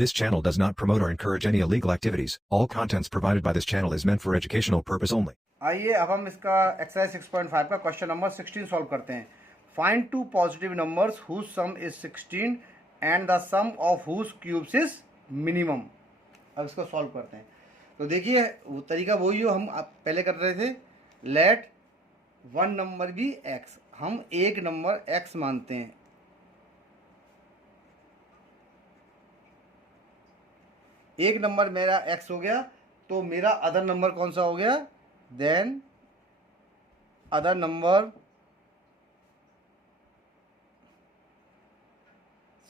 This channel does not promote or encourage any illegal activities. All contents provided by this channel is meant for educational purpose only. आइए अब हम इसका exercise 6.5 का question number 16 solve करते हैं। Find two positive numbers whose sum is 16 and the sum of whose cubes is minimum. अब इसको solve करते हैं। तो देखिए वो तरीका वही जो हम पहले कर रहे थे। Let one number be x, हम एक नंबर एक्स मानते हैं। एक नंबर मेरा एक्स हो गया, तो मेरा अदर नंबर कौन सा हो गया? देन अदर नंबर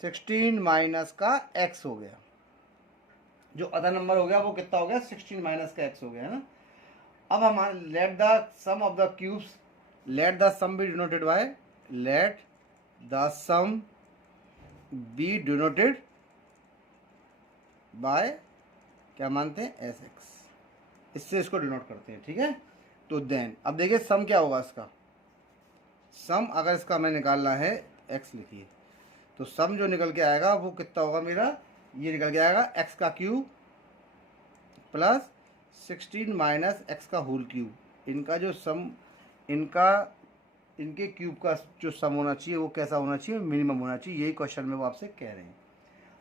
16 माइनस का एक्स हो गया। जो अदर नंबर हो गया वो कितना हो गया? 16 माइनस का एक्स हो गया, है ना। अब हम let the sum of the cubes, let the sum be denoted by, let the sum be denoted by क्या मानते हैं? S x. इससे इसको डिनोट करते हैं, ठीक है। तो देन अब देखिए सम क्या होगा इसका। सम अगर इसका हमें निकालना है, एक्स लिखिए, तो सम जो निकल के आएगा वो कितना होगा मेरा? ये निकल के आएगा एक्स का क्यूब प्लस 16 माइनस एक्स का होल क्यूब। इनका जो सम, इनके क्यूब का जो सम होना चाहिए वो कैसा होना चाहिए? मिनिमम होना चाहिए। यही क्वेश्चन में वो आपसे कह रहे हैं।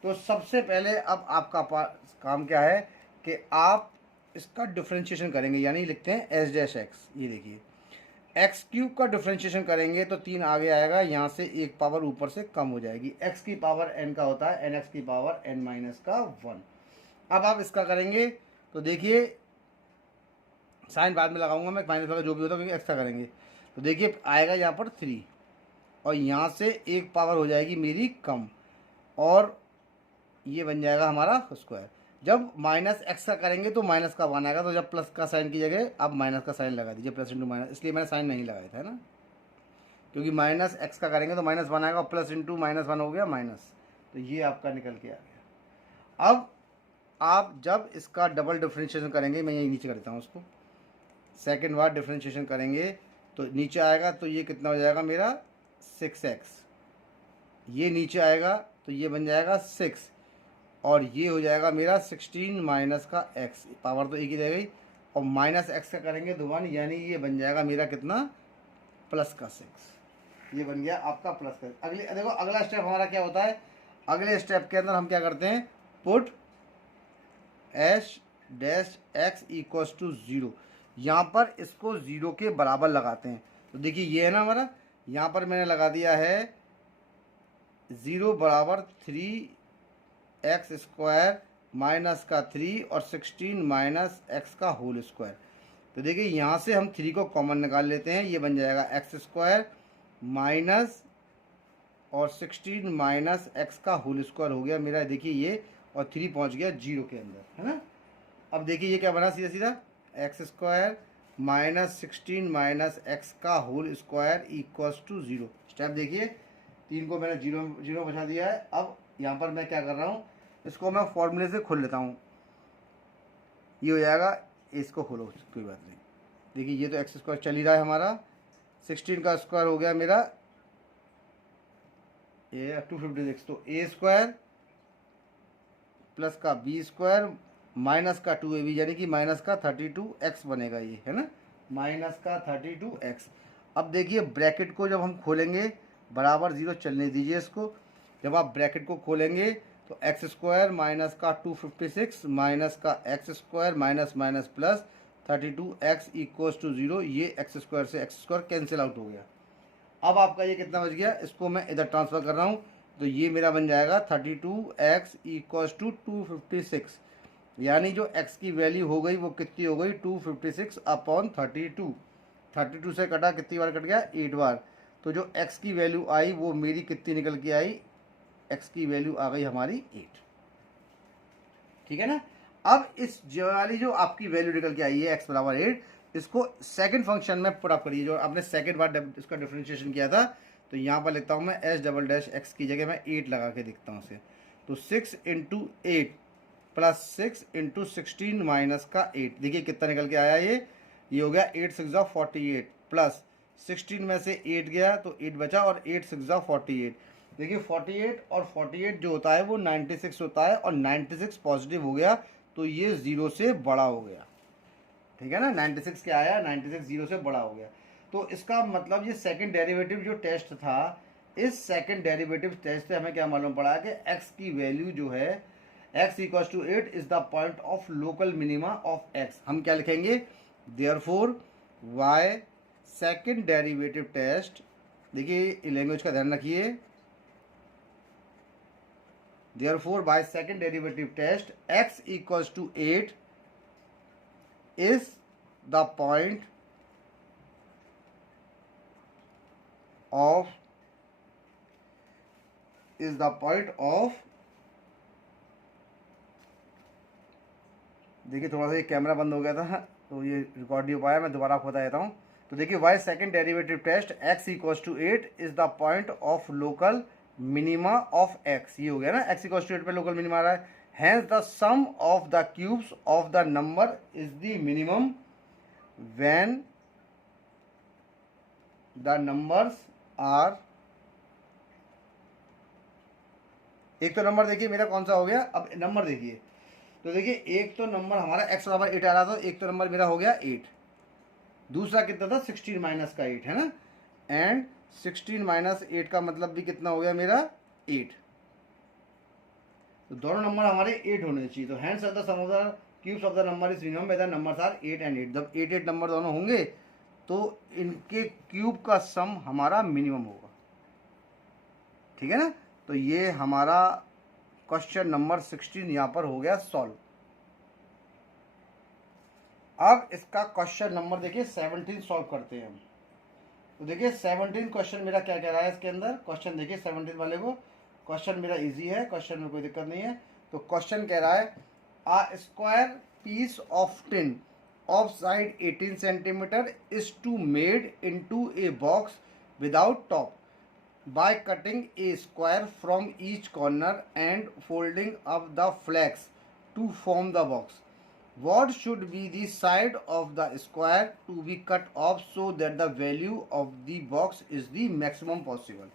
तो सबसे पहले अब आपका काम क्या है कि आप इसका डिफरेंशिएशन करेंगे, यानी लिखते हैं एस डैश एक्स। ये देखिए एक्स क्यूब का डिफरेंशिएशन करेंगे तो 3 आगे आएगा, यहाँ से एक पावर ऊपर से कम हो जाएगी। एक्स की पावर एन का होता है, एन एक्स की पावर एन माइनस का 1। अब आप इसका करेंगे तो देखिए साइन बाद में लगाऊंगा मैं, माइनस वाला जो भी होता है, क्योंकि एक्स्ट्रा करेंगे। तो देखिए आएगा यहाँ पर 3 और यहाँ से एक पावर हो जाएगी मेरी कम, और ये बन जाएगा हमारा स्क्वायर। जब माइनस एक्स का करेंगे तो माइनस का 1 आएगा, तो जब प्लस का साइन की जगह अब माइनस का साइन लगा दीजिए, प्लस इंटू माइनस। इसलिए मैंने साइन नहीं लगाया था, है ना, क्योंकि माइनस एक्स का करेंगे तो माइनस 1 आएगा और प्लस इंटू माइनस 1 हो गया माइनस। तो ये आपका निकल के आ गया। अब आप जब इसका डबल डिफरेंशिएशन करेंगे, मैं यही नीचे कर देता हूँ उसको, सेकेंड बार डिफरेंशिएशन करेंगे तो नीचे आएगा, तो ये कितना हो जाएगा मेरा? 6x। ये नीचे आएगा तो ये बन जाएगा 6, और ये हो जाएगा मेरा 16 माइनस का x। पावर तो एक ही रह गई, और माइनस x का करेंगे तो 1, यानी ये बन जाएगा मेरा कितना? प्लस का 6। ये बन गया आपका प्लस का। अगले देखो अगला स्टेप हमारा क्या होता है। अगले स्टेप के अंदर हम क्या करते हैं? Put s dash x equals to 0। यहाँ पर इसको 0 के बराबर लगाते हैं। तो देखिए ये है ना हमारा, यहाँ पर मैंने लगा दिया है 0 बराबर 3x स्क्वायर माइनस का 3 और 16 माइनस एक्स का होल स्क्वायर। तो देखिए यहाँ से हम 3 को कॉमन निकाल लेते हैं, ये बन जाएगा एक्स स्क्वायर माइनस और 16 माइनस एक्स का होल स्क्वायर हो गया मेरा। देखिए ये, और 3 पहुँच गया 0 के अंदर, है ना। अब देखिए ये क्या बना? सीधा सीधा x square minus 16 minus x का whole square equals to 0। Step देखिए, 3 को मैंने 0 बचा दिया है। अब यहाँ पर मैं क्या कर रहा हूँ, इसको मैं फॉर्मूले से खोल लेता हूँ। ये हो जाएगा, इसको खोलो, कोई बात नहीं। देखिए ये तो एक्स स्क्वायर चल ही रहा है हमारा, 16 का स्क्वायर हो गया मेरा ये 256। तो ए स्क्वायर प्लस का बी स्क्वायर माइनस का 2ab, यानी कि माइनस का 32x बनेगा ये, है ना, माइनस का 32x। अब देखिए ब्रैकेट को जब हम खोलेंगे, बराबर 0 चलने दीजिए इसको। जब आप ब्रैकेट को खोलेंगे तो एक्स स्क्वायर माइनस का 256 माइनस का x square minus minus plus 32x equals to 0। ये एक्स स्क्वायर से एक्स स्क्वायर कैंसिल आउट हो गया। अब आपका ये कितना बच गया? इसको मैं इधर ट्रांसफ़र कर रहा हूँ, तो ये मेरा बन जाएगा 32x इक्वल्स टू 256, यानी जो x की वैल्यू हो गई वो कितनी हो गई? 256 अपॉन 32। 32 से कटा, कितनी बार कट गया? 8 बार। तो जो x की वैल्यू आई वो मेरी कितनी निकल के आई? x की वैल्यू आ गई हमारी 8, ठीक है ना। अब इस जो वाली जो आपकी वैल्यू निकल के आई है x बराबर 8, इसको सेकंड फंक्शन में पुट अप करिए, जो आपने सेकंड बार इसका डिफरेंशिएशन किया था। तो यहाँ पर लिखता हूँ मैं एस डबल डैश एक्स की जगह मैं 8 लगा के देखता हूँ उसे। तो 6 इंटू 8 प्लस 6 इंटू 16 माइनस का 8, देखिए कितना निकल के आया ये हो गया 8 6 48 प्लस 16 में से 8 गया तो 8 बचा और 8 6 48। देखिए 48 और 48 जो होता है वो 96 होता है, और 96 पॉजिटिव हो गया तो ये 0 से बड़ा हो गया, ठीक है ना। 96 क्या आया, 96 0 से बड़ा हो गया। तो इसका मतलब ये सेकंड डेरिवेटिव जो टेस्ट था, इस सेकंड डेरिवेटिव टेस्ट से हमें क्या मालूम पड़ा कि x की वैल्यू जो है x equal to 8 is the point of local minima of x। हम क्या लिखेंगे, therefore y second derivative test, देखिए लैंग्वेज का ध्यान रखिए, therefore by second derivative test x equals to 8 is the point of देखिए थोड़ा सा ये कैमरा बंद हो गया था तो ये रिकॉर्ड नहीं हो पाया, मैं दोबारा आपको बता देता हूँ। तो देखिए y second derivative test x equals to 8 is the point of local minima of x, ये हो गया ना, x इक्वल्स टू 8 पे लोकल मिनिमा आ रहा है। Hence the sum of the cubes of the number is the minimum when the numbers are, एक तो number देखिए मेरा कौन सा हो गया, अब नंबर देखिए, तो देखिए एक तो नंबर हमारा x बराबर 8 आ रहा था, एक तो नंबर मेरा हो गया 8, दूसरा कितना था 16 माइनस का 8 है ना, एंड 16 माइनस 8 का मतलब भी कितना हो गया मेरा 8, तो दोनों नंबर हमारे 8 होने चाहिए। तो hence of the sum of the cubes of the number is minimum whether numbers are 8 and 8। जब 8 8 नंबर दोनों होंगे तो इनके क्यूब का सम हमारा मिनिमम होगा, ठीक है ना। तो ये हमारा क्वेश्चन नंबर 16 यहाँ पर हो गया सॉल्व। अब इसका क्वेश्चन नंबर देखिए 17 सॉल्व करते हैं हम। तो देखिए 17 क्वेश्चन मेरा क्या कह रहा है इसके अंदर, क्वेश्चन देखिए 17 वाले को, क्वेश्चन मेरा इजी है, क्वेश्चन में कोई दिक्कत नहीं है। तो क्वेश्चन कह रहा है a square piece of tin of side 18 centimetre is to made into a box without top by cutting a square from each corner and folding up the flaps to form the box. What should be the side of the square to be cut off so that the value of the box is the maximum possible?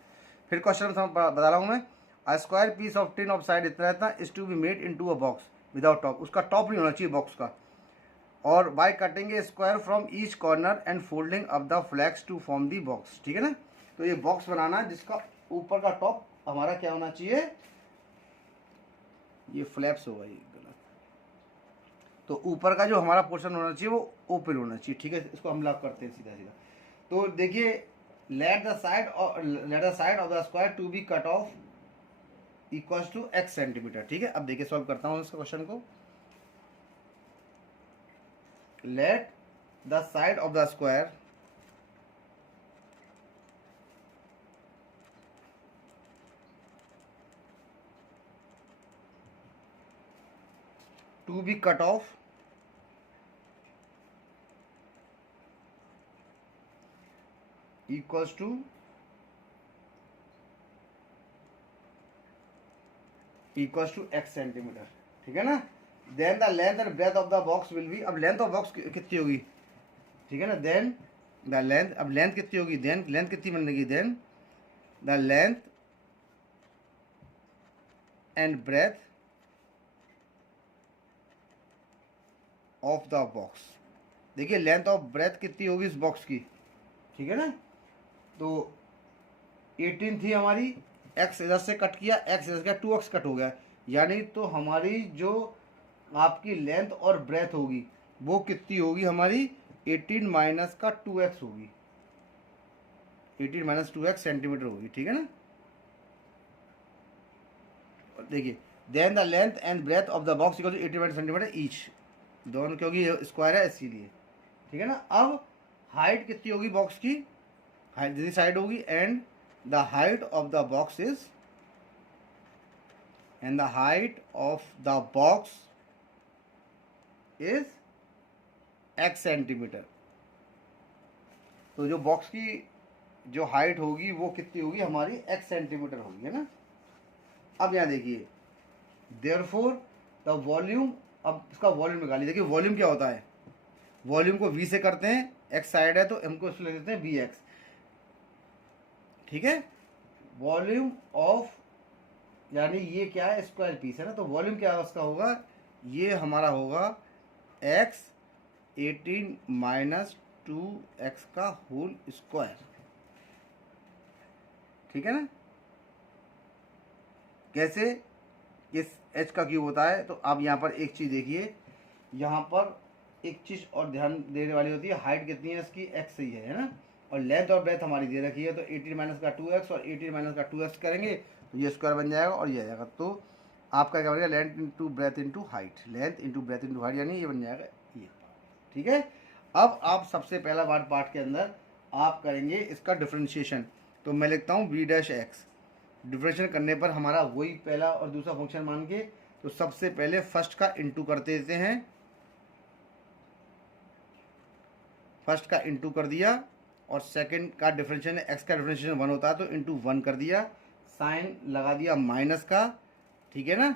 फिर question बता रहा हूँ मैं, a square piece of tin of side इतना इतना is to be made into a box without top, उसका top नहीं होना चाहिए बॉक्स का, और by cutting a square from each corner and folding up the flags to form the box, ठीक है ना। तो ये बॉक्स बनाना है जिसका ऊपर का टॉप हमारा क्या होना चाहिए, ये फ्लैप्स होगा ये, तो ऊपर का जो हमारा पोर्शन होना चाहिए वो ओपन होना चाहिए, ठीक है। इसको हम लॉक करते हैं सीधा सीधा। तो देखिए let the side of the square to be cut off equals to x centimetre, ठीक है। अब देखिए सॉल्व करता हूँ इस क्वेश्चन को। Let the side of the square to be cut off equals to x centimetre, ठीक है ना। Then the length and breadth of the box will be, अब लेंथ ऑफ बॉक्स कितनी होगी, ठीक है ना। देन द लेंथ, अब लेंथ कितनी होगी, देन लेंथ कितनी बनेगी, then the length and breadth of the box, देखिए लेंथ ऑफ ब्रेथ कितनी होगी इस बॉक्स की, ठीक है ना। तो 18 थी हमारी, x इधर से कट किया, x इधर से 2x कट हो गया, यानी तो हमारी जो आपकी लेंथ और ब्रेथ होगी वो कितनी होगी हमारी 18 माइनस का 2x होगी, 18 माइनस 2x सेंटीमीटर होगी, ठीक है ना। देखिए then the length and breadth of the box equal to 18 centimetre each, दोनों क्योंकि स्क्वायर है इसीलिए, ठीक है ना। अब हाइट कितनी होगी बॉक्स की, हाइट जितनी साइड होगी, and the height of the box is, and the height of the box is x centimetre. तो जो बॉक्स की जो हाइट होगी वो कितनी होगी हमारी x सेंटीमीटर होगी, है ना। अब यहाँ देखिए देयरफॉर द वॉल्यूम, अब इसका वॉल्यूम निकालिए। देखिए वॉल्यूम क्या होता है, वॉल्यूम को v से करते हैं, x साइड है तो हमको इसको ले लेते हैं vx, ठीक है। वॉल्यूम ऑफ, यानी ये क्या है, स्क्वायर पीस है ना, तो वॉल्यूम क्या उसका होगा, ये हमारा होगा x 18 माइनस 2x का होल स्क्वायर, ठीक है ना। कैसे, इस h का क्यूब होता है। तो आप यहाँ पर एक चीज़ देखिए, यहाँ पर एक चीज़ और ध्यान देने वाली होती है, हाइट कितनी है इसकी, x ही है ना, और लेंथ और ब्रेथ हमारी दे रखी है, तो 18 माइनस का 2x और 18 माइनस का 2x करेंगे तो ये स्क्वायर बन जाएगा और ये आ जाएगा। तो आपका क्या बनेगा, length into breadth into height, length into breadth into height, यानी ये बन जाएगा ये, ठीक है। अब आप सबसे पहला पार्ट के अंदर आप करेंगे इसका डिफ्रेंशिएशन। तो मैं लिखता हूँ b डैश एक्स, डिफ्रेंशिएशन करने पर हमारा वही पहला और दूसरा फंक्शन मान के, तो सबसे पहले फर्स्ट का इंटू करते देते हैं, फर्स्ट का इंटू कर दिया, और सेकंड का डिफरेंशिएशन, एक्स का डिफरेंशिएशन 1 होता है तो इंटू 1 कर दिया, साइन लगा दिया माइनस का, ठीक है ना।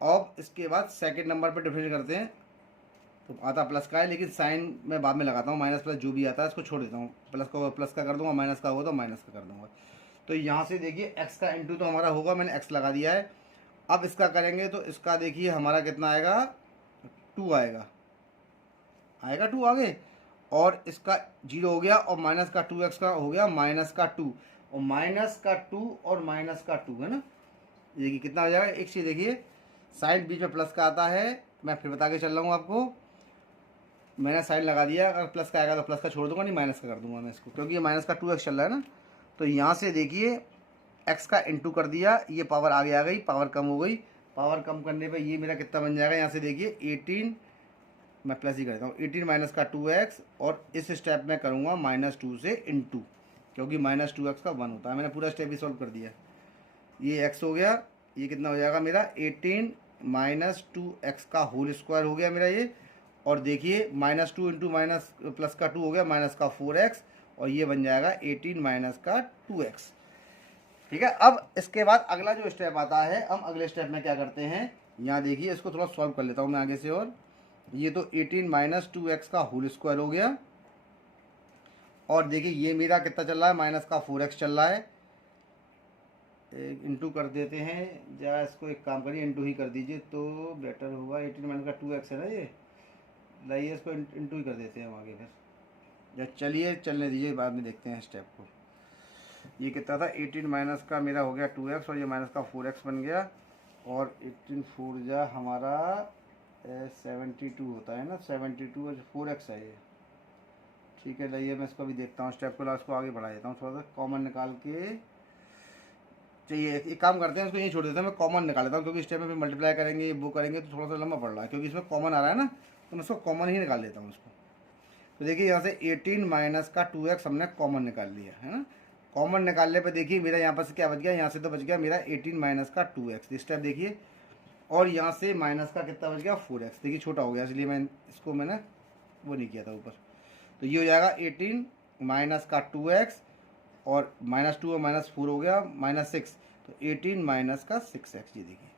अब इसके बाद सेकंड नंबर पर डिफरेंशिएट करते हैं तो आता प्लस का है, लेकिन साइन मैं बाद में लगाता हूँ, माइनस प्लस जो भी आता है इसको छोड़ देता हूँ, प्लस का प्लस का कर दूंगा, माइनस का होगा तो माइनस का कर दूंगा। तो यहाँ से देखिए एक्स का इंटू तो हमारा होगा, मैंने एक्स लगा दिया है। अब इसका करेंगे तो इसका देखिए हमारा कितना आएगा, 2 आएगा, आएगा 2 आगे, और इसका 0 हो गया, और माइनस का 2x का हो गया माइनस का 2, और माइनस का 2 और माइनस का 2 है ना। देखिए कितना हो जाएगा, एक चीज़ देखिए, साइन बीच में प्लस का आता है, मैं फिर बता के चल रहा हूँ आपको, मैंने साइन लगा दिया, अगर प्लस का आएगा तो प्लस का छोड़ दूंगा, नहीं माइनस का कर दूंगा मैं इसको, क्योंकि ये माइनस का 2x चल रहा है ना। तो यहाँ से देखिए x का इंटू कर दिया, ये पावर आगे आ गई, पावर कम हो गई, पावर कम करने पे ये मेरा कितना बन जाएगा, यहाँ से देखिए 18, मैं प्लस ही करता हूँ, 18 माइनस का 2x, और इस स्टेप में करूँगा -2 से इंटू, क्योंकि -2x का 1 होता है। मैंने पूरा स्टेप ही सॉल्व कर दिया, ये x हो गया, ये कितना हो जाएगा मेरा 18 माइनस 2x का होल स्क्वायर हो गया मेरा ये, और देखिए -2 इंटू माइनस प्लस का 2 हो गया, माइनस का 4x, और ये बन जाएगा 18 माइनस का 2x, ठीक है। अब इसके बाद अगला जो स्टेप आता है, हम अगले स्टेप में क्या करते हैं, यहाँ देखिए इसको थोड़ा सॉल्व कर लेता हूँ मैं आगे से, और ये तो 18 माइनस 2x का होल स्क्वायर हो गया, और देखिए ये मेरा कितना चल रहा है, माइनस का 4x चल रहा है, इंटू कर देते हैं, या इसको एक काम करिए इंटू ही कर दीजिए तो बेटर होगा, 18 माइनस का 2x है ना ये, लाइए इसको इंटू ही कर देते हैं हम आगे फिर, या चलिए चलने दीजिए, बाद में देखते हैं स्टेप को। ये कितना था, 18 माइनस का मेरा हो गया 2x, और ये माइनस का 4x बन गया, और 18 4 जा हमारा 72 होता है ना, 72 और 4x है ये, ठीक है। लाइए मैं इसको भी देखता हूँ, स्टेप को लास्ट को आगे बढ़ा देता हूँ, थोड़ा सा कॉमन निकाल के, चाहिए एक काम करते हैं, इसको यही छोड़ देते हैं, मैं कॉमन निकाल लेता हूँ, क्योंकि स्टेप में फिर मल्टीप्लाई करेंगे, वो करेंगे तो थोड़ा सा लंबा पड़ रहा है, क्योंकि इसमें कॉमन आ रहा है ना, तो मैं इसको कॉमन ही निकाल लेता हूँ इसको। तो देखिए यहाँ से 18 माइनस का 2x हमने कॉमन निकाल लिया है ना, कॉमन निकालने पे देखिए मेरा यहाँ पर से क्या बच गया, यहाँ से तो बच गया मेरा 18 माइनस का 2x, स्टेप देखिए, और यहाँ से माइनस का कितना बच गया 4x, देखिए छोटा हो गया, इसलिए मैं इसको मैंने वो नहीं किया था ऊपर। तो ये हो जाएगा 18 माइनस का 2x, और -2 और -4 हो गया -6, तो 18 माइनस का 6x, ये देखिए,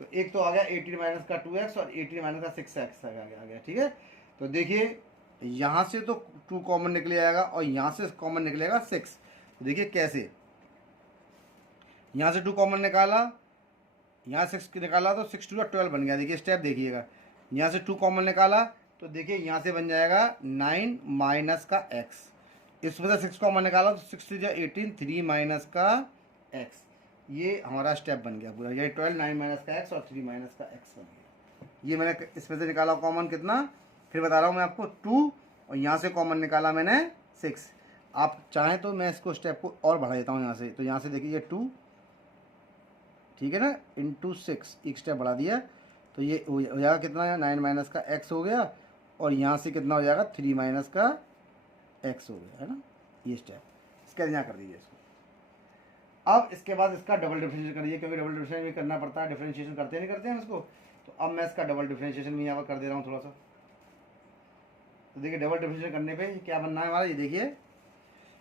तो एक तो आ गया 18 माइनस का 2x, और 18 माइनस का 6x आ गया, ठीक है। तो देखिए यहाँ से तो 2 कॉमन निकले आएगा, और यहाँ से कॉमन निकलेगा 6। तो देखिए कैसे, यहाँ से 2 कॉमन निकाला, यहाँ 6 निकाला, तो 6 2 12 बन गया। देखिए स्टेप देखिएगा, यहाँ से 2 कॉमन निकाला, तो देखिए यहाँ से बन जाएगा 9 माइनस का x, इसमें से 6 कॉमन निकाला तो 6 3 18, 3 माइनस का x, ये हमारा स्टेप बन गया पूरा, ये 12 9 माइनस का x और 3 माइनस का x बन गया। ये मैंने इसमें से निकाला कॉमन कितना, फिर बता रहा हूँ मैं आपको 2, और यहाँ से कॉमन निकाला मैंने 6। आप चाहें तो मैं इसको स्टेप को और बढ़ा देता हूँ यहाँ से, तो यहाँ से देखिए ये 2, ठीक है ना, इंटू 6, एक स्टेप बढ़ा दिया, तो ये हो जाएगा कितना, 9 माइनस का x हो गया, और यहाँ से कितना हो जाएगा 3 माइनस का x हो गया, है ना, ये स्टेप इसका यहाँ कर दीजिए इसको। अब इसके बाद इसका डबल डिफरेंशिएशन करिए, क्योंकि डबल डिफरेंशिएशन भी करना पड़ता है, डिफरेंशिएशन करते नहीं करते हैं इसको। तो अब मैं इसका डबल डिफरेंशिएशन भी यहाँ पर कर दे रहा हूँ थोड़ा सा। तो देखिए डबल डिफरेंशिएशन करने पे क्या बनना है हमारा, ये देखिए,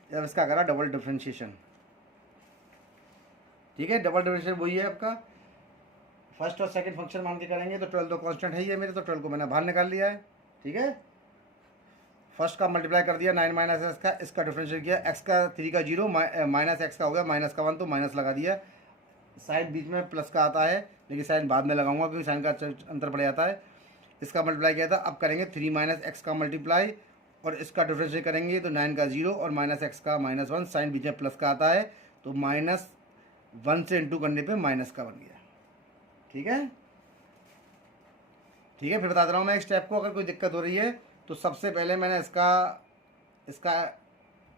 अब इसका करा डबल डिफरेंशिएशन, ठीक है। डबल डिफरेंशिएशन वही है आपका, फर्स्ट और सेकंड फंक्शन मान के करेंगे, तो 12 तो कांस्टेंट है ही है मेरे, तो 12 को मैंने बाहर निकाल लिया है, ठीक है। फर्स्ट का मल्टीप्लाई कर दिया 9 माइनस एक्स का, इसका डिफरेंशियल किया, एक्स का 3 का 0 माइनस एक्स का हो गया माइनस का 1, तो माइनस लगा दिया। साइन बीच में प्लस का आता है, लेकिन साइन बाद में लगाऊंगा क्योंकि साइन का अंतर पड़ जाता है। इसका मल्टीप्लाई किया था, अब करेंगे 3 माइनस एक्स का मल्टीप्लाई और इसका डिफरेंशियल करेंगे तो 9 का 0 और माइनस एक्स का माइनस 1, साइन बीच में प्लस का आता है तो माइनस 1 से इंटू करने पे माइनस का बन गया। ठीक है, ठीक है, फिर बता रहा हूँ मैं एक स्टेप को, अगर कोई दिक्कत हो रही है तो सबसे पहले मैंने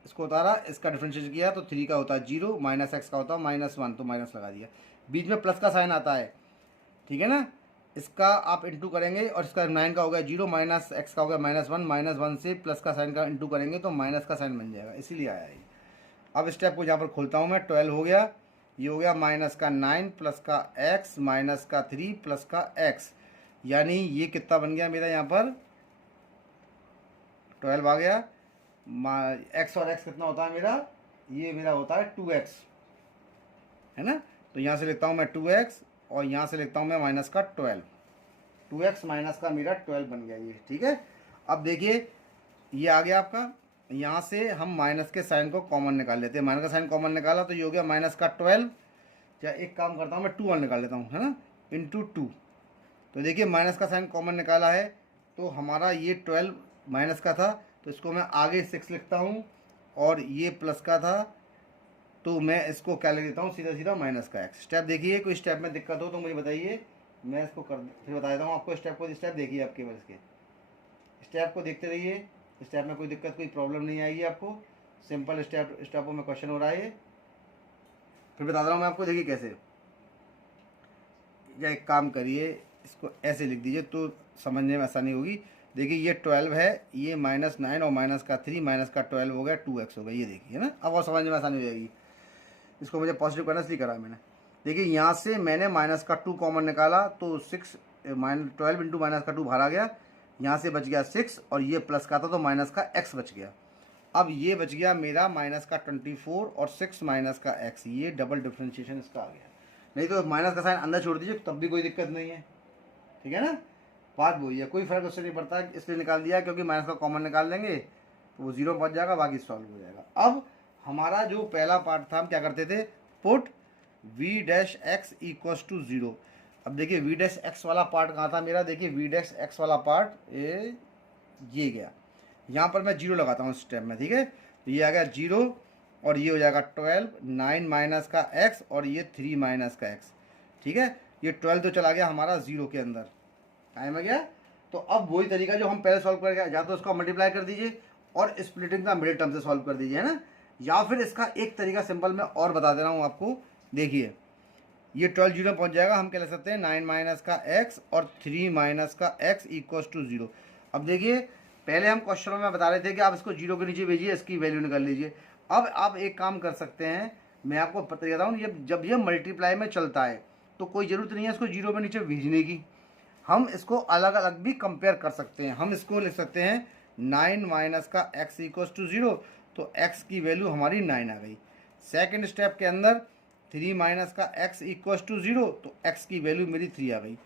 इसको उतारा, इसका डिफरेंशिएट किया तो 3 का होता है 0, माइनस एक्स का होता है माइनस 1, तो माइनस लगा दिया। बीच में प्लस का साइन आता है, ठीक है ना, इसका आप इंटू करेंगे और इसका 9 का हो गया 0, माइनस एक्स का हो गया माइनस 1, माइनस 1 से प्लस का साइन का इंटू करेंगे तो माइनस का साइन बन जाएगा, इसीलिए आया है। अब स्टेप को यहाँ पर खोलता हूँ मैं, 12 हो गया, ये हो गया माइनस का 9 प्लस का एक्स माइनस का 3 प्लस का एक्स, यानी ये कितना बन गया मेरा यहाँ पर 12 आ गया। एक्स और एक्स कितना होता है मेरा, ये मेरा होता है 2x, है ना, तो यहाँ से लिखता हूँ मैं 2x और यहाँ से लिखता हूँ मैं माइनस का 12, 2x माइनस का मेरा 12 बन गया ये। ठीक है, अब देखिए ये आ गया आपका, यहाँ से हम माइनस के साइन को कॉमन निकाल लेते हैं, माइनस का साइन कॉमन निकाला तो ये हो गया माइनस का 12, या एक काम करता हूँ मैं 2 1 निकाल लेता हूँ, है ना, इंटू 2, तो देखिए माइनस का साइन कॉमन निकाला है तो हमारा ये 12 माइनस का था तो इसको मैं आगे 6 लिखता हूँ, और ये प्लस का था तो मैं इसको क्या लिख देता हूँ सीधा सीधा माइनस का एक्स। स्टेप देखिए, कोई स्टेप में दिक्कत हो तो मुझे बताइए, मैं इसको फिर बता देता हूँ आपको। स्टेप देखिए आप केवल इसके स्टेप को देखते रहिए, स्टेप में कोई दिक्कत कोई प्रॉब्लम नहीं आएगी आपको, सिंपल स्टेपों में क्वेश्चन हो रहा है। फिर बता रहा हूँ मैं आपको, देखिए कैसे, या एक काम करिए इसको ऐसे लिख दीजिए तो समझने में आसानी होगी। देखिए ये 12 है, ये माइनस 9 और माइनस का 3, माइनस का 12 हो गया 2x हो गया, ये देखिए ना, अब और समझने में आसानी हो जाएगी। इसको मुझे पॉजिटिव करना इसलिए करा मैंने। देखिए यहाँ से मैंने माइनस का 2 कॉमन निकाला तो 12 इंटू माइनस का 2 बाहर आ गया, यहाँ से बच गया 6 और ये प्लस का था तो माइनस का x बच गया। अब ये बच गया मेरा माइनस का 24 और 6 माइनस का x, ये डबल डिफ्रेंशिएशन इसका आ गया। नहीं तो माइनस का साइन अंदर छोड़ दीजिए तब भी कोई दिक्कत नहीं है, ठीक है ना, बात वही है, कोई फर्क उससे नहीं पड़ता, इसलिए निकाल दिया क्योंकि माइनस का कॉमन निकाल लेंगे तो वो 0 पहुंच जाएगा, बाकी सॉल्व हो जाएगा। अब हमारा जो पहला पार्ट था हम क्या करते थे, put v dash x equals to 0। अब देखिए v डैश x वाला पार्ट कहाँ था मेरा, देखिए v डैश x वाला पार्ट ये गया, यहाँ पर मैं 0 लगाता हूँ स्टेप में, ठीक है, तो ये आ गया 0 और ये हो जाएगा 12, 9 माइनस का x और ये 3 माइनस का x, ठीक है, ये 12 तो चला गया हमारा 0 के अंदर, टाइम आ गया। तो अब वही तरीका जो हम पहले सॉल्व कर गए, या तो उसको मल्टीप्लाई कर दीजिए और स्प्लिटिंग का मिडिल टर्म से सॉल्व कर दीजिए, है ना, या फिर इसका एक तरीका सिंपल मैं और बता दे रहा हूँ आपको। देखिए ये 12 0 पहुँच जाएगा, हम क्या ले सकते हैं 9 माइनस का x और 3 माइनस का x इक्वल्स टू 0। अब देखिए पहले हम क्वेश्चनों में बता रहे थे कि आप इसको 0 के नीचे भेजिए, इसकी वैल्यू निकाल लीजिए। अब आप एक काम कर सकते हैं, मैं आपको पता देता हूँ, जब ये मल्टीप्लाई में चलता है तो कोई ज़रूरत नहीं है इसको 0 के नीचे भेजने की, हम इसको अलग अलग भी कंपेयर कर सकते हैं। हम इसको लिख सकते हैं 9 माइनस का x इक्वल्स टू 0, तो x की वैल्यू हमारी 9 आ गई। सेकंड स्टेप के अंदर 3 माइनस का x इक्वल्स टू 0, तो x की वैल्यू मेरी 3 आ गई।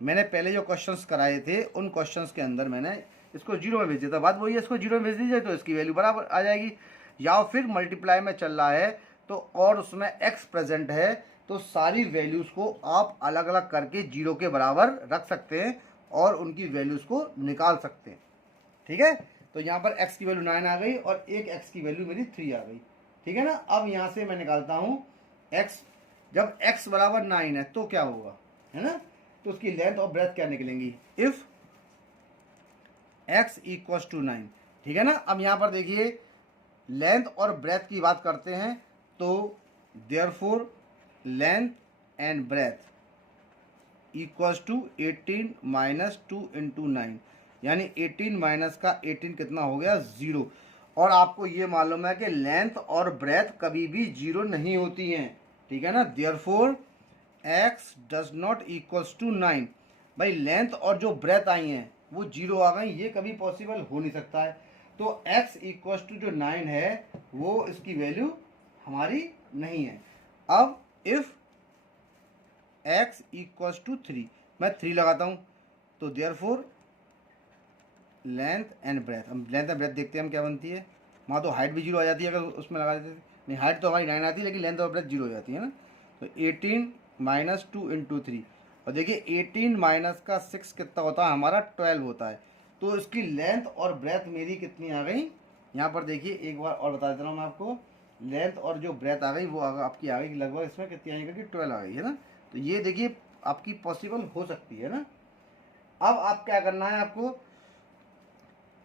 मैंने पहले जो क्वेश्चंस कराए थे उन क्वेश्चंस के अंदर मैंने इसको 0 में भेज दिया था, बात वही है, इसको 0 में भेज दीजिए तो इसकी वैल्यू बराबर आ जाएगी। या फिर मल्टीप्लाई में चल रहा है तो और उसमें x प्रेजेंट है तो सारी वैल्यूज़ को आप अलग अलग करके 0 के बराबर रख सकते हैं और उनकी वैल्यूज़ को निकाल सकते हैं, ठीक है। तो यहाँ पर x की वैल्यू 9 आ गई और एक x की वैल्यू मेरी 3 आ गई, ठीक है ना। अब यहाँ से मैं निकालता हूँ x, जब x बराबर 9 है तो क्या होगा, है ना, तो उसकी लेंथ और ब्रेथ क्या निकलेंगी, इफ़ x इक्वल्स टू 9, ठीक है ना। अब यहाँ पर देखिए लेंथ और ब्रेथ की बात करते हैं तो therefore length and breadth equals to 18 minus 2 into 9, यानी 18 माइनस का 18 कितना हो गया 0। और आपको ये मालूम है कि लेंथ और ब्रेथ कभी भी 0 नहीं होती हैं, ठीक है ना। Therefore x does not equals to 9, भाई लेंथ और जो ब्रेथ आई हैं वो 0 आ गई, ये कभी पॉसिबल हो नहीं सकता है। तो x इक्वल्स टू जो 9 है वो इसकी वैल्यू हमारी नहीं है। अब इफ़ x इक्वल्स टू 3, मैं 3 लगाता हूँ तो देयरफॉर लेंथ एंड ब्रेथ। हम लेंथ एंड ब्रेथ देखते हैं हम क्या बनती है। वहाँ तो हाइट भी जीरो आ जाती है अगर उसमें लगा देते थे। नहीं, हाइट तो हमारी 9 आती है, लेकिन लेंथ और ब्रेथ जीरो हो जाती है ना। तो 18 माइनस 2 इंटू 3, और देखिए 18 माइनस का 6 कितना होता है हमारा, 12 होता है। तो इसकी लेंथ और ब्रेथ मेरी कितनी आ गई, यहाँ पर देखिए एक बार और बता देता हूँ मैं आपको। लेंथ और जो ब्रेथ आ गई वो आपकी आ गई लगभग, इसमें कितनी आएगी कि 12 आ गई है ना। तो ये देखिए आपकी पॉसिबल हो सकती है ना। अब आप क्या करना है आपको,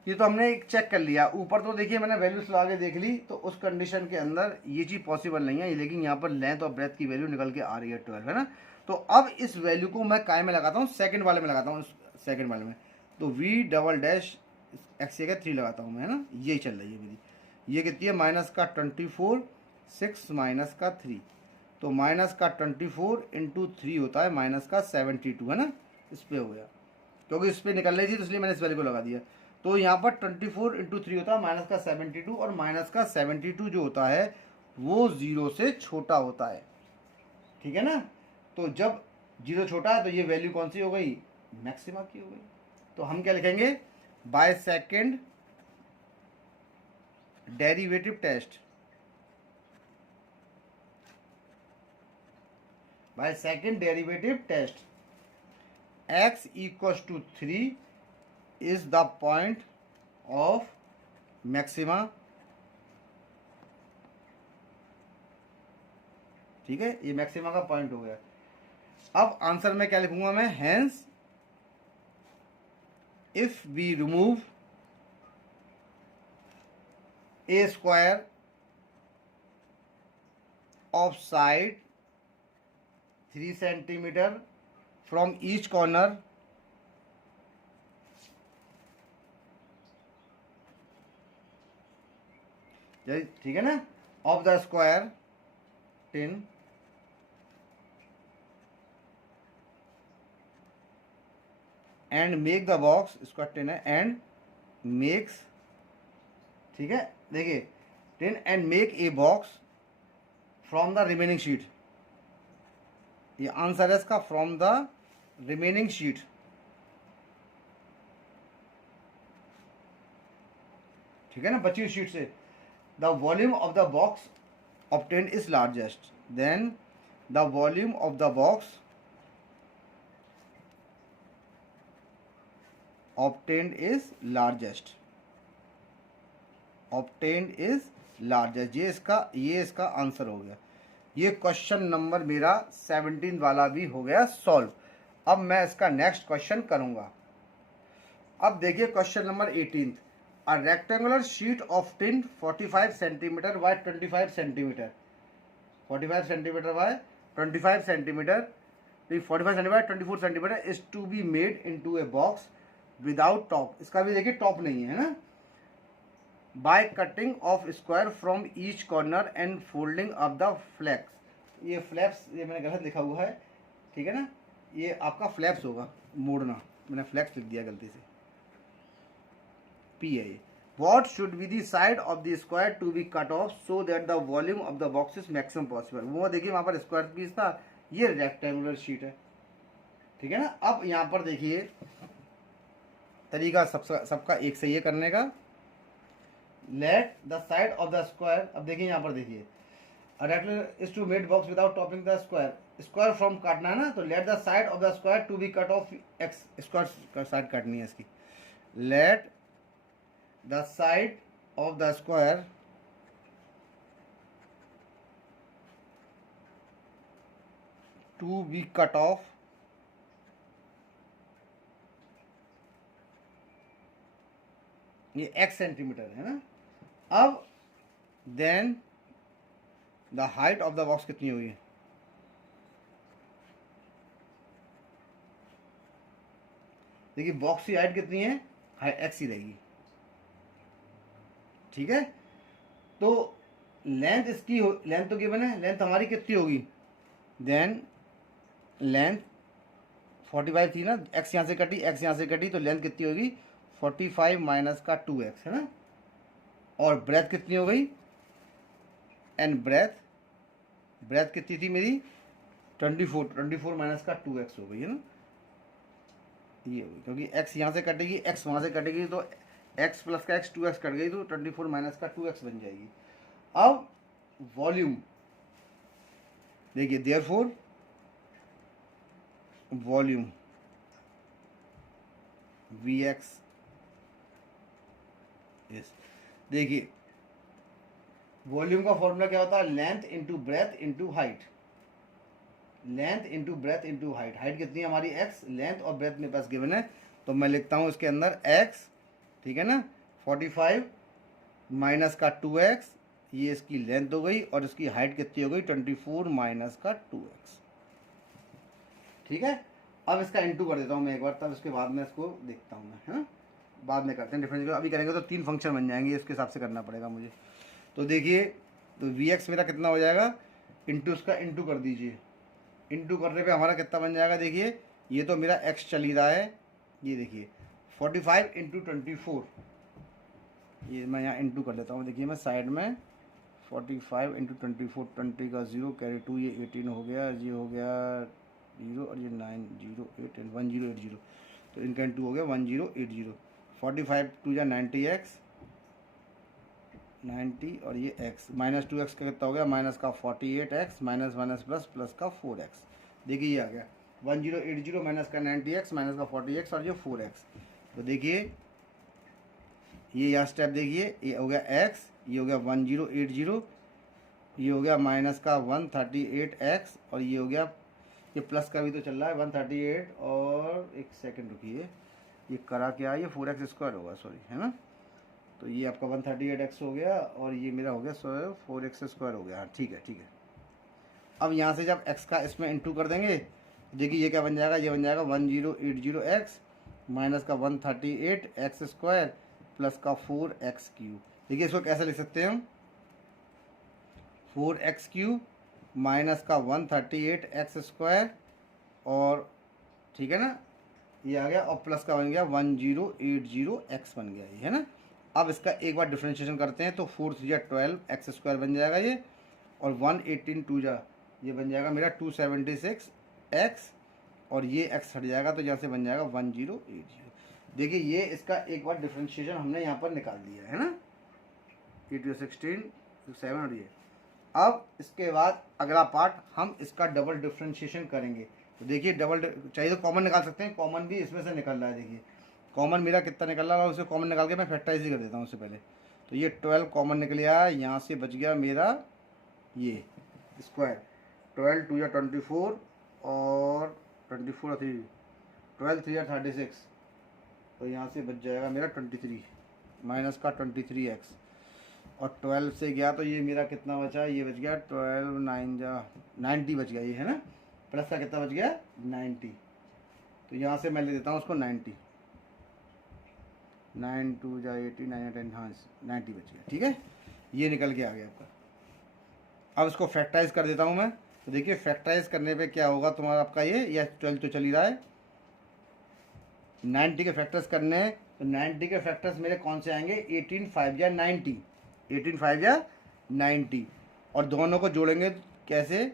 ये तो हमने एक चेक कर लिया ऊपर, तो देखिए मैंने वैल्यूज लगा के देख ली, तो उस कंडीशन के अंदर ये चीज़ पॉसिबल नहीं है, लेकिन यहाँ पर लेंथ और ब्रेथ की वैल्यू निकल के आ रही है 12 है ना। तो अब इस वैल्यू को मैं काय में लगाता हूँ, सेकंड वाले में लगाता हूँ, सेकंड वाले में। तो v डबल डैश एक्स का 3 लगाता हूँ मैं, है ना। यही चल रही है मेरी, ये कितनी है माइनस का 24, 6 माइनस का 3, तो माइनस का 24 इंटू 3 होता है माइनस का 72 है ना। इस पर हो गया, क्योंकि इस पर निकल रही थी तो इसलिए मैंने इस वैल्यू को लगा दिया। तो यहाँ पर 24 इंटू 3 होता है माइनस का 72, और माइनस का 72 जो होता है वो 0 से छोटा होता है, ठीक है ना। तो जब 0 छोटा है तो ये वैल्यू कौन सी हो गई, मैक्सिमा की हो गई। तो हम क्या लिखेंगे, by second derivative test, by second derivative test x equals to 3 is the point of maxima, ठीक है, ये मैक्सिमा का पॉइंट हो गया। अब आंसर में क्या लिखूंगा मैं, hence if we remove a square of side 3 centimetre from each corner, ठीक है ना, of the square 10 and make the box, square 10 है, एंड मेक्स, ठीक है, देखिए 10 and make a box from the remaining sheet, ये आंसर है इसका, फ्रॉम द रिमेनिंग शीट, ठीक है ना, बची हुई शीट से। The volume of the box obtained is largest, then the volume of the box obtained is largest, obtained is largest, ये इसका आंसर हो गया। ये क्वेश्चन नंबर मेरा 17 वाला भी हो गया सॉल्व। अब मैं इसका नेक्स्ट क्वेश्चन करूंगा। अब देखिए question number 18, a rectangular sheet of tin 45 centimeter by 25 centimeter, 45 centimeter by 25 centimeter, 45 centimeter 24 centimeter is to be made into a box without top, इसका भी देखिए टॉप नहीं है ना, by cutting off square from each corner and folding up the flaps, ये flaps ये मैंने गलत लिखा हुआ है, ठीक है ना, ये आपका फ्लैप्स होगा, मोड़ना, मैंने फ्लैप्स लिख दिया गलती से, P है ये। What should be the side of the square to be cut off so that the volume of the box is maximum possible, वो देखिए वहाँ पर स्क्वायर पीस था, ये रेक्टेंगुलर शीट है, ठीक है ना। अब यहाँ पर देखिए तरीका सबका एक सही है करने का। Let the side of the square, अब देखिए यहाँ पर देखिए, rectangular is to made box without topping the square, square फ्रॉम काटना है ना, तो let the side of the square to be cut off x, square side काटनी है इसकी, let the side of the square to be cut off ये x centimetre है ना। अब then the height of the box कितनी हुई है, देखिए बॉक्स की हाइट कितनी है, x ही रहेगी, ठीक है। तो लेंथ इसकी लेंथ तो गिवन है, लेंथ हमारी कितनी होगी, देन लेंथ 45 थी ना, x यहाँ से कटी, x यहाँ से कटी, तो लेंथ कितनी होगी 45 माइनस का 2x है ना, और ब्रेथ कितनी हो गई, एंड ब्रेथ कितनी थी मेरी 24 माइनस का 2x हो गई है ना, ये होगी, क्योंकि x यहाँ से कटेगी, x वहाँ से कटेगी, तो x प्लस का x 2x कट गई, तो 24 माइनस का 2x बन जाएगी। अब वॉल्यूम देखिए, देयरफॉर वॉल्यूम Vx यस, देखिए वॉल्यूम का फॉर्मूला क्या होता है, length into breadth into height, length into breadth into height. Height कितनी है हमारी x, लेंथ और ब्रेथ मेरे पास गिवन है, तो मैं लिखता हूँ इसके अंदर x, ठीक है ना, 45 माइनस का 2x, ये इसकी लेंथ हो गई, और इसकी हाइट कितनी हो गई, 24 माइनस का 2x, ठीक है। अब इसका इंटू कर देता हूँ मैं एक बार, तब इसके बाद में इसको देखता हूँ मैं, हाँ बाद में करते हैं डिफरेंस, अभी करेंगे तो 3 फंक्शन बन जाएंगे, इसके हिसाब से करना पड़ेगा मुझे। तो देखिए, तो Vx मेरा कितना हो जाएगा, इंटू इसका इंटू कर दीजिए, इंटू करने पे हमारा कितना बन जाएगा, देखिए ये तो मेरा x चल ही रहा है, ये देखिए 45 इंटू 24, ये मैं यहाँ इंटू कर लेता हूँ, देखिए मैं साइड में 45 इंटू 24, 20 का 0 कैरी 2, ये 18 हो गया, ये हो गया 0, और ये 908 एंड 1080, तो इनका इंटू हो गया 1080, 45 2 या 90x 90, और ये x माइनस 2x का कितना हो गया, माइनस का 48x, minus minus plus, plus का 4x, देखिए ये आ गया 1080 माइनस का 90x माइनस का 40x और ये 4x। तो देखिए ये यहाँ स्टेप देखिए, ये हो गया x, ये हो गया 1080, ये हो गया माइनस का 138x, और ये हो गया, ये प्लस का भी तो चल रहा है 138, और एक सेकंड रुकिए, ये करा क्या, ये 4x स्क्वायर होगा, सॉरी, है ना, तो ये आपका 138x हो गया, और ये मेरा हो गया 4x स्क्वायर हो गया, हाँ ठीक है ठीक है। अब यहाँ से जब x का इसमें इंटू कर देंगे, देखिए ये क्या बन जाएगा, ये बन जाएगा 1080x माइनस का 138x स्क्वायर प्लस का 4x क्यूब। देखिए इसको कैसे लिख सकते हैं हम, 4x क्यूब माइनस का 138x स्क्वायर, और ठीक है ना, ये आ गया, और प्लस का बन गया 1080x बन गया, ये है ना। अब इसका एक बार डिफ्रेंशिएशन करते हैं, तो 4 3 या 12x स्क्वायर बन जाएगा ये, और 118 2 जा, ये बन जाएगा मेरा 276x, और ये x हट जाएगा, तो यहाँ से बन जाएगा 1080। देखिए ये इसका एक बार डिफ्रेंशिएशन हमने यहाँ पर निकाल दिया है ना, 8 16 7, और ये अब इसके बाद अगला पार्ट हम इसका डबल डिफ्रेंशिएशन करेंगे। तो देखिए डबल चाहिए तो कॉमन निकाल सकते हैं, कॉमन भी इसमें से निकल रहा है, देखिए कॉमन मेरा कितना निकल रहा है, उसे कॉमन निकाल के मैं फैक्टराइज ही कर देता हूँ उससे पहले। तो ये 12 कॉमन निकल आया, यहाँ से बच गया मेरा ये स्क्वायर, 12 2 या 24, और 24 और 3 12 3 या 36, तो यहाँ से बच जाएगा मेरा 23 माइनस का 23x, और 12 से गया तो ये मेरा कितना बचा, ये बच गया 12 9 जा 90 बच गया, ये है ना, प्लस का कितना बच गया 90, तो यहाँ से मैं ले देता हूँ उसको 90, 9 2 जा 80 9 10, हाँ 90 बच गया, ठीक है, ये निकल के आ गया आपका। अब इसको फैक्टराइज कर देता हूँ मैं, तो देखिए फैक्टराइज करने पे क्या होगा तुम्हारा, आपका ये 12 तो चल ही रहा है, 90 के फैक्टर्स करने हैं, तो 90 के फैक्टर्स मेरे कौन से आएंगे, 18 5 या 90, 18 5 या 90, और दोनों को जोड़ेंगे कैसे,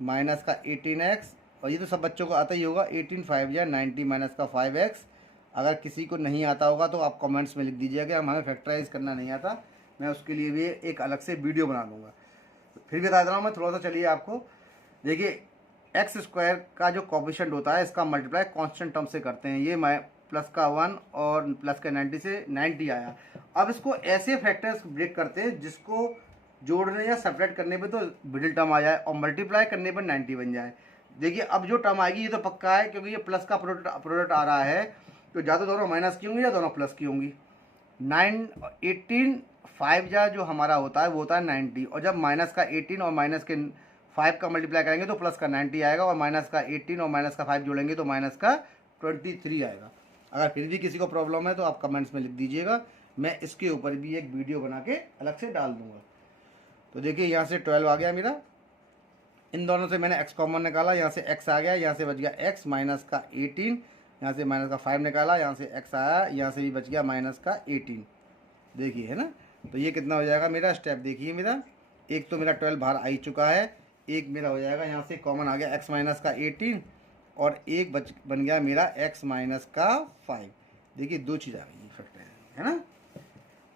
माइनस का 18x, और ये तो सब बच्चों को आता ही होगा, 18 5 या 90 माइनस का 5x। अगर किसी को नहीं आता होगा तो आप कमेंट्स में लिख दीजिएगा कि हमें फैक्टराइज करना नहीं आता, मैं उसके लिए भी एक अलग से वीडियो बना दूंगा। फिर भी बता दे रहा हूँ मैं थोड़ा सा, चलिए आपको देखिए एक्स स्क्वायर का जो कोफिशिएंट होता है इसका मल्टीप्लाई कांस्टेंट टर्म से करते हैं, ये मैं प्लस का 1 और प्लस का 90 से 90 आया। अब इसको ऐसे फैक्टर्स ब्रेक करते हैं जिसको जोड़ने या सेपरेट करने पे तो मिडिल टर्म आ जाए और मल्टीप्लाई करने पर 90 बन जाए। देखिए अब जो टर्म आएगी ये तो पक्का है क्योंकि ये प्लस का प्रोडक्ट आ रहा है, तो या तो दोनों माइनस की होंगी या दोनों प्लस की होंगी। 18 5 जा जो हमारा होता है वो होता है 90, और जब माइनस का 18 और माइनस के 5 का मल्टीप्लाई करेंगे तो प्लस का 90 आएगा, और माइनस का 18 और माइनस का 5 जोड़ेंगे तो माइनस का 23 आएगा। अगर फिर भी किसी को प्रॉब्लम है तो आप कमेंट्स में लिख दीजिएगा, मैं इसके ऊपर भी एक वीडियो बना के अलग से डाल दूंगा। तो देखिए यहाँ से 12 आ गया मेरा, इन दोनों से मैंने x कॉमन निकाला, यहाँ से x आ गया, यहाँ से बच गया x माइनस का 18, यहाँ से माइनस का 5 निकाला, यहाँ से x आया, यहाँ से भी बच गया माइनस का 18। देखिए है ना, तो ये कितना हो जाएगा मेरा स्टेप देखिए मेरा, एक तो मेरा 12 बाहर आ ही चुका है, एक मेरा हो जाएगा यहाँ से कॉमन आ गया x माइनस का 18 और एक बन गया मेरा x माइनस का 5। देखिए दो चीज़ आ गई फैक्टर है ना।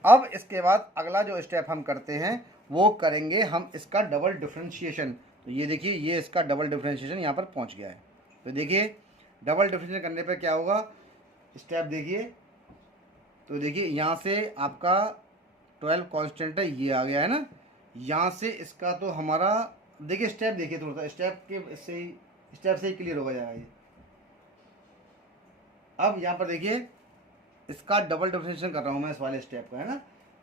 अब इसके बाद अगला जो स्टेप हम करते हैं वो करेंगे हम इसका डबल डिफरेंशिएशन। तो ये देखिए ये इसका डबल डिफरेंशिएशन यहाँ पर पहुँच गया है। तो देखिए डबल डिफरेंशिएशन करने पर क्या होगा, स्टेप देखिए। तो देखिए यहाँ से आपका 12 कांस्टेंट है, ये आ गया है ना। यहाँ से इसका तो हमारा देखिए स्टेप देखिए, थोड़ा सा स्टेप से ही क्लियर हो जाएगा ये। अब यहाँ पर देखिए इसका डबल डिफरेंशिएशन कर रहा हूँ मैं इस वाले स्टेप का, है ना।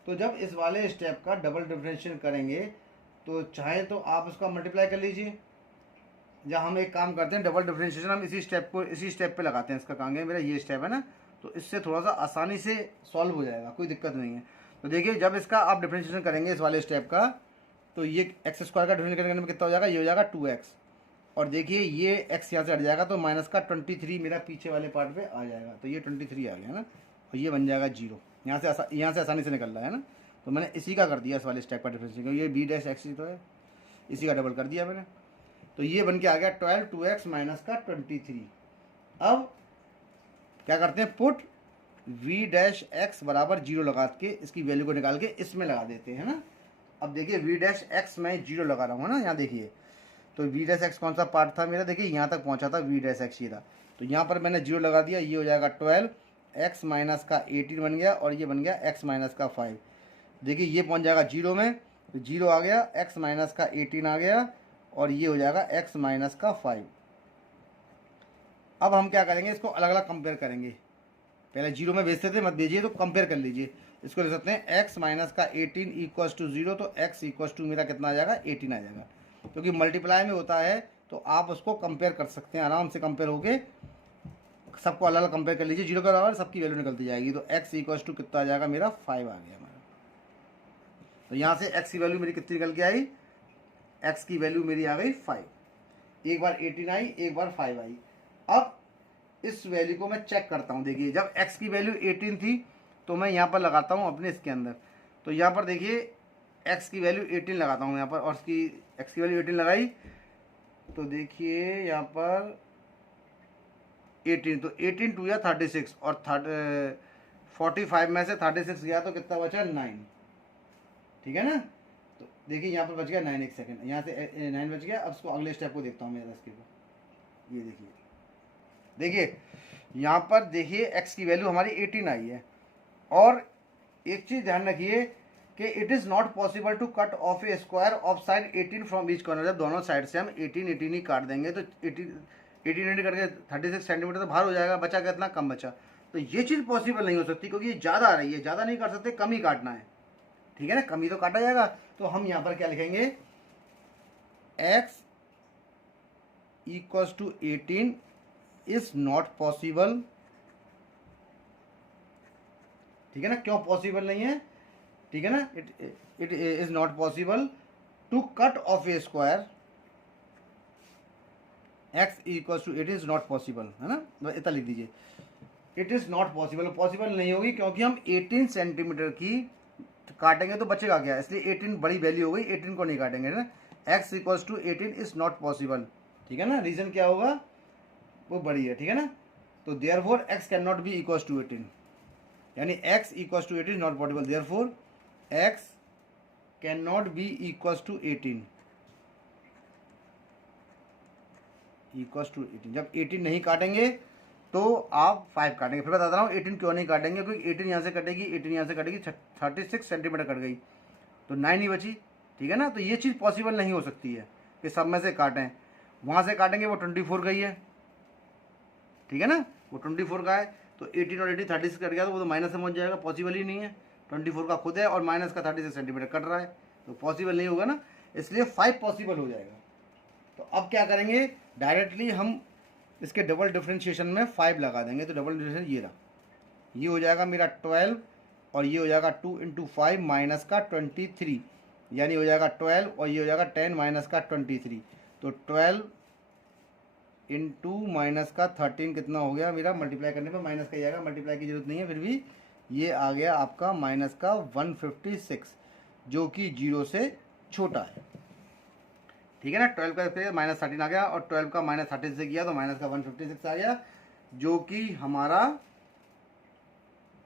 तो जब इस वाले स्टेप का डबल डिफरेंशिएशन करेंगे तो चाहे तो आप उसका मल्टीप्लाई कर लीजिए, या हम एक काम करते हैं डबल डिफरेंशिएशन हम इसी स्टेप पे लगाते हैं। इसका काम है मेरा ये स्टेप है ना, तो इससे थोड़ा सा आसानी से सॉल्व हो जाएगा, कोई दिक्कत नहीं है। तो देखिए जब इसका आप डिफरेंशिएशन करेंगे इस वाले स्टेप का, तो ये एक्स स्क्वायर का डिफरेंशिएशन करने में कितना हो जाएगा, ये हो जाएगा 2x। और देखिए ये x यहाँ से हट जाएगा तो माइनस का 23 मेरा पीछे वाले पार्ट पे आ जाएगा। तो ये 23 आ गया ना, और ये बन जाएगा 0। यहाँ से आसानी से निकल रहा है ना। तो मैंने इसी का कर दिया इस वाले स्टेप का डिफरेंशिएशन, ये b डैश एक्स तो है, इसी का डबल कर दिया मैंने। तो ये बन के आ गया 12 2x माइनस का 23। अब क्या करते हैं, पुट v डैश एक्स बराबर 0 लगा के इसकी वैल्यू को निकाल के इसमें लगा देते हैं ना। अब देखिए v डैश एक्स मैं 0 लगा रहा हूँ ना, यहाँ देखिए। तो v डैश एक्स कौन सा पार्ट था मेरा, देखिए यहाँ तक पहुँचा था v डैश एक्स ये था। तो यहाँ पर मैंने 0 लगा दिया, ये हो जाएगा 12 x माइनस का 18 बन गया, और ये बन गया x माइनस का 5। देखिए ये पहुँच जाएगा 0 में, तो 0 आ गया, x माइनस का 18 आ गया, और ये हो जाएगा x माइनस का 5। अब हम क्या करेंगे, इसको अलग अलग कंपेयर करेंगे। पहले 0 में भेजते थे, मत भेजिए, तो कंपेयर कर लीजिए। इसको ले सकते हैं x माइनस का 18 इक्वल्स टू 0, तो x इक्वल्स टू मेरा कितना आ जाएगा, 18 आ जाएगा। क्योंकि मल्टीप्लाई में होता है तो आप उसको कंपेयर कर सकते हैं, आराम से कंपेयर होके सबको अलग अलग कंपेयर कर लीजिए। 0 के बराबर सबकी वैल्यू निकलती जाएगी। तो x इक्वल्स टू कितना आ जाएगा मेरा, 5 आ गया हमारा। तो यहाँ से x की वैल्यू मेरी कितनी निकल के आई, x की वैल्यू मेरी आ गई 5। एक बार 18 आई, एक बार 5 आई। अब इस वैल्यू को मैं चेक करता हूँ। देखिए जब x की वैल्यू 18 थी तो मैं यहाँ पर लगाता हूँ अपने इसके अंदर। तो यहाँ पर देखिए x की वैल्यू 18 लगाता हूँ यहाँ पर, और इसकी x की वैल्यू 18 लगाई तो देखिए यहाँ पर 18, तो 18 2 या 36, और 45 में से 36 गया तो कितना बचा, 9। ठीक है ना। तो देखिए यहाँ पर बच गया 9, एक सेकंड, यहाँ से 9 बच गया। अब इसको अगले स्टेप को देखता हूँ मेरा इसके ऊपर। ये देखिए यहाँ पर देखिए x की वैल्यू हमारी 18 आई है। और एक चीज़ ध्यान रखिए कि it is not possible to cut off a square of side 18 फ्रॉम ईच कॉर्नर। जब दोनों साइड से हम 18 ही काट देंगे तो 18 करके 36 सेंटीमीटर तो बाहर हो जाएगा, बचा कितना, कम बचा। तो ये चीज़ पॉसिबल नहीं हो सकती, क्योंकि ये ज़्यादा आ रही है, ज़्यादा नहीं काट सकते, कम ही काटना है। ठीक है ना, कम ही तो काटा जाएगा। तो हम यहाँ पर क्या लिखेंगे, x equals to 18 is not possible. ठीक है ना, क्यों पॉसिबल नहीं है, ठीक है ना, it is not possible to cut off a square, x equals to 18 is not possible, है ना, इतना लिख दीजिए। It is not possible, possible नहीं होगी क्योंकि हम 18 सेंटीमीटर की काटेंगे तो बचेगा क्या, इसलिए 18 बड़ी वैल्यू हो गई, 18 को नहीं काटेंगे, है ना। x equals to 18 is not possible. ठीक है ना, रीजन क्या होगा, वो बड़ी है। ठीक है ना। तो therefore x can not be equals to 18, यानी x equals to 18 not possible. Therefore x can not be equals to 18 equals to 18। जब 18 नहीं काटेंगे तो आप 5 काटेंगे। फिर बताता हूँ 18 क्यों नहीं काटेंगे, क्योंकि 18 यहाँ से कटेगी, 18 यहाँ से कटेगी, 36 सेंटीमीटर कट गई तो 9 ही बची। ठीक है ना। तो ये चीज़ पॉसिबल नहीं हो सकती है कि सब में से काटें। वहाँ से काटेंगे वो 24 गई है, ठीक है ना, वो 24 का है। तो 18 और 18 36 कट गया तो वो तो माइनस में पहुँच जाएगा, पॉसिबल ही नहीं है। 24 का खुद है और माइनस का 36 सेंटीमीटर कट रहा है, तो पॉसिबल नहीं होगा ना, इसलिए 5 पॉसिबल हो जाएगा। तो अब क्या करेंगे, डायरेक्टली हम इसके डबल डिफरेंशिएशन में 5 लगा देंगे। तो डबल डिफरेंशिएशन ये रहा, ये हो जाएगा मेरा 12 और ये हो जाएगा 2 × 5 माइनस का 23, यानी हो जाएगा 12 और ये हो जाएगा 10 माइनस का 23। तो 12 × माइनस का 13 कितना हो गया मेरा, मल्टीप्लाई करने पर माइनस का ही आएगा, मल्टीप्लाई की जरूरत नहीं है, फिर भी ये आ गया आपका माइनस का 156, जो कि 0 से छोटा है। ठीक है ना। 12 का स्क्वायर -13 आ गया, और 12 का -13 से किया तो माइनस का 156 आ गया, जो कि हमारा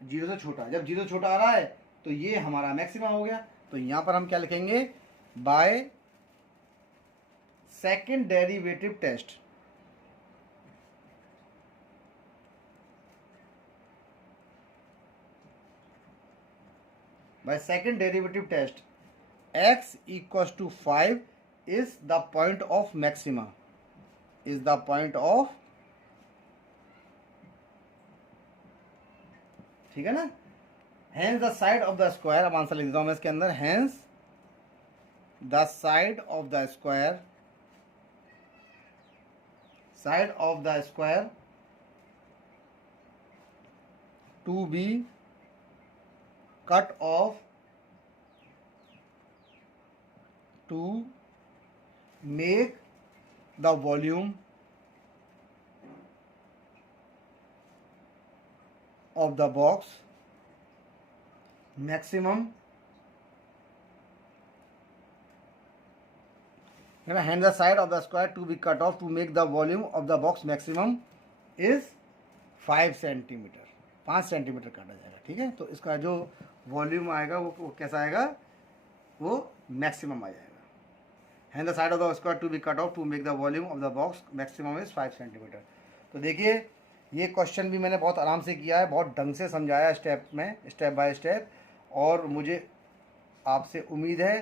0 से छोटा। जब 0 से छोटा आ रहा है तो ये हमारा मैक्सिमा हो गया। तो यहाँ पर हम क्या लिखेंगे, by second derivative test. By second derivative test, x equals to 5 is the point of maxima, is the point of, ठीक है ना। hence the side of the square, अब आंसर लिख देता हूं मैं इसके अंदर, hence the side of the square, side of the square to be cut off to make the volume of the box maximum, है ना। hence the side of the square to be cut off to make the volume of the box maximum is 5 centimetre, 5 centimetre काटा जाएगा, ठीक है। तो इसका जो volume आएगा वो कैसा आएगा, वो मैक्सिमम आ जाएगा। Hence the side of the square to be cut off to make the volume of the box maximum is 5 centimetre. तो देखिए ये क्वेश्चन भी मैंने बहुत आराम से किया है, बहुत ढंग से समझाया स्टेप में, स्टेप बाय स्टेप, और मुझे आपसे उम्मीद है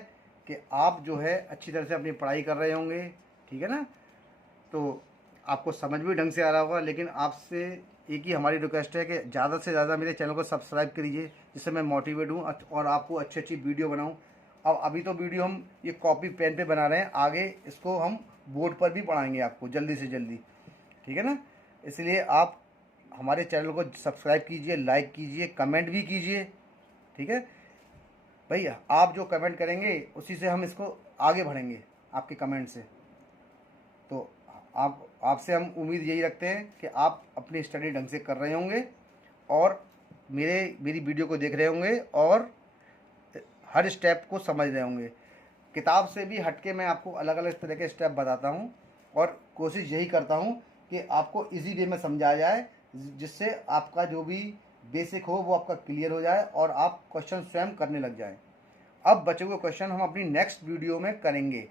कि आप जो है अच्छी तरह से अपनी पढ़ाई कर रहे होंगे, ठीक है ना। तो आपको समझ भी ढंग से आ रहा होगा, लेकिन आपसे एक ही हमारी रिक्वेस्ट है कि ज़्यादा से ज़्यादा मेरे चैनल को सब्सक्राइब करिए, जिससे मैं मोटिवेट हूँ और आपको अच्छी अच्छी वीडियो बनाऊँ। अब अभी तो वीडियो हम ये कॉपी पेन पे बना रहे हैं, आगे इसको हम बोर्ड पर भी पढ़ाएंगे आपको जल्दी से जल्दी, ठीक है ना। इसलिए आप हमारे चैनल को सब्सक्राइब कीजिए, लाइक कीजिए, कमेंट भी कीजिए, ठीक है भैया। आप जो कमेंट करेंगे उसी से हम इसको आगे बढ़ेंगे, आपके कमेंट से। तो आपसे हम उम्मीद यही रखते हैं कि आप अपनी स्टडी ढंग से कर रहे होंगे और मेरी वीडियो को देख रहे होंगे और हर स्टेप को समझ रहे होंगे। किताब से भी हटके मैं आपको अलग अलग तरह के स्टेप बताता हूँ, और कोशिश यही करता हूँ कि आपको इजी वे में समझाया जाए, जिससे आपका जो भी बेसिक हो वो आपका क्लियर हो जाए और आप क्वेश्चन स्वयं करने लग जाएं। अब बचे हुए क्वेश्चन हम अपनी नेक्स्ट वीडियो में करेंगे।